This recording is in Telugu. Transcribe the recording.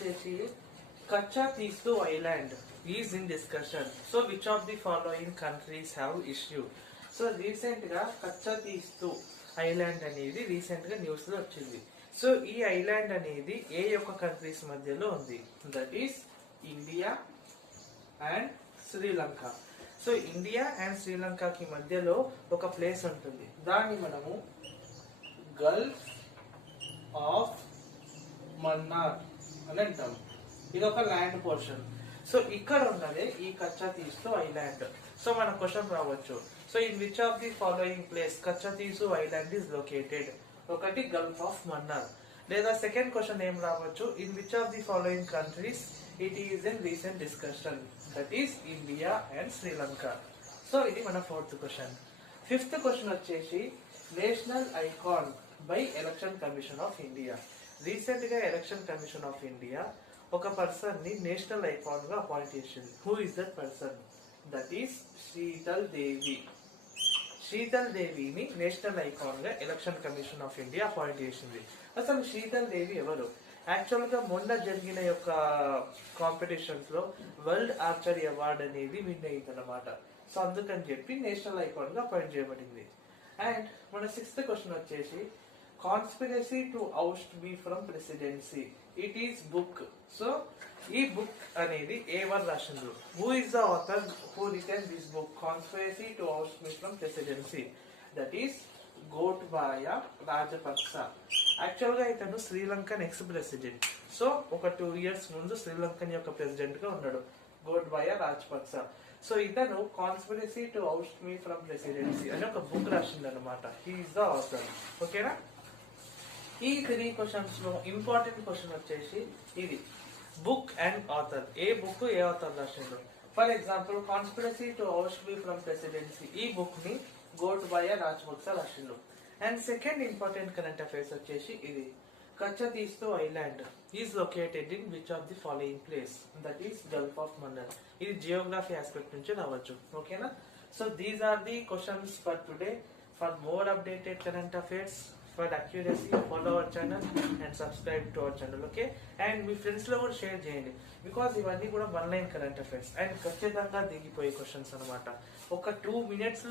వచ్చేసి కచ్చా తీస్తూ island is in discussion. So which of the following countries have issue. So recent గా కచ్చా తీస్తూ ఐలాండ్ అనేది రీసెంట్ గా న్యూస్ లో వచ్చింది. సో ఈ ఐలాండ్ అనేది ఏ యొక్క కంట్రీస్ మధ్యలో ఉంది? That is India and Sri Lanka. So India and శ్రీలంకకి మధ్యలో ఒక ప్లేస్ ఉంటుంది, దాన్ని మనము గల్ఫ్ ఆఫ్ మన్నార్ అని అంటాం. ఇది ఒక ల్యాండ్ పోర్షన్. సో ఇక్కడ ఉన్నదే ఈ కచ్చా తీస్తూ ఐలాండ్. సో మన క్వశ్చన్ రావచ్చు, so in which of the following place కచ్చా తీస్తూ ఐలాండ్ ఈస్ లొకేటెడ్? ఒకటి గల్ఫ్ ఆఫ్ మన్నార్. లేదా సెకండ్ క్వశ్చన్ ఏం రావచ్చు, in which of the following countries it is in recent discussion? That is India and Sri Lanka. So ఇది మన ఫోర్త్ క్వశ్చన్. ఫిఫ్త్ క్వశ్చన్ వచ్చేసి national icon by election commission of India. Recent గా ఎలక్షన్ కమిషన్ ఆఫ్ ఇండియా ఒక పర్సన్ ని నేషనల్ ఐకాన్ గా అపాయింట్ చేసింది. Who is that person? That is Sheetal Devi. Sheetal దేవిని నేషనల్ ఐకాన్ గా election commission of India appoint చేసింది. అసలు శీతల్ దేవి ఎవరు? యాక్చువల్ గా మొన్న జరిగిన యొక్క కాంపిటీషన్స్ లో వరల్డ్ ఆర్చరీ అవార్డ్ అనేది విన్ అయింది అనమాట. సో అందుకని చెప్పి నేషనల్ ఐకాన్ గా అపాయింట్ చేయబడింది. అండ్ మన సిక్స్త్ క్వశ్చన్ వచ్చేసి conspiracy to oust me from presidency. It is book. So ఈ బుక్ అనేది ఎవరు రాసిండ్రు? Who is the author who written this book conspiracy to oust me from presidency? That is Gotabaya Rajapaksa. Actual గా ఇతను శ్రీలంకన్ ఎక్స్ ప్రెసిడెంట్. సో ఒక 2 years ముందు శ్రీలంకన్ యొక్క ప్రెసిడెంట్ గా ఉన్నాడు గోటబాయ రాజపక్స. సో ఇతను conspiracy to oust me from presidency అని ఒక బుక్ రాసింది అనమాట. He is the author. ఓకేనా? ఈ 3 క్వశ్చన్స్ లో ఇంపార్టెంట్ క్వశ్చన్ వచ్చేసి ఇది బుక్ అండ్ ఆథర్. ఏ బుక్ ఏ ఆథర్ రాసిండు? For example conspiracy to oust me from presidency ఈ బుక్ ని గోటబాయ రాజపక్స రాసిండు. And second important current affairs వచ్చేసి ఇది Katchatheevu island is located in which of the following place? That is gulf of Mannar. ఇది జియోగ్రఫీ ఆస్పెక్ట్ నుంచి రావచ్చు. ఓకేనా? So these are the questions for today. For more updated current affairs, for accuracy, follow our channel and subscribe to our channel. Okay, and me friends లో కూడా షేర్ చేయండి, బికాస్ ఇవన్నీ కూడా 1 line కరెంట్ అఫైర్స్ అండ్ ఖచ్చితంగా దిగిపోయే క్వశ్చన్స్ అనమాట. ఒక 2 minutes లో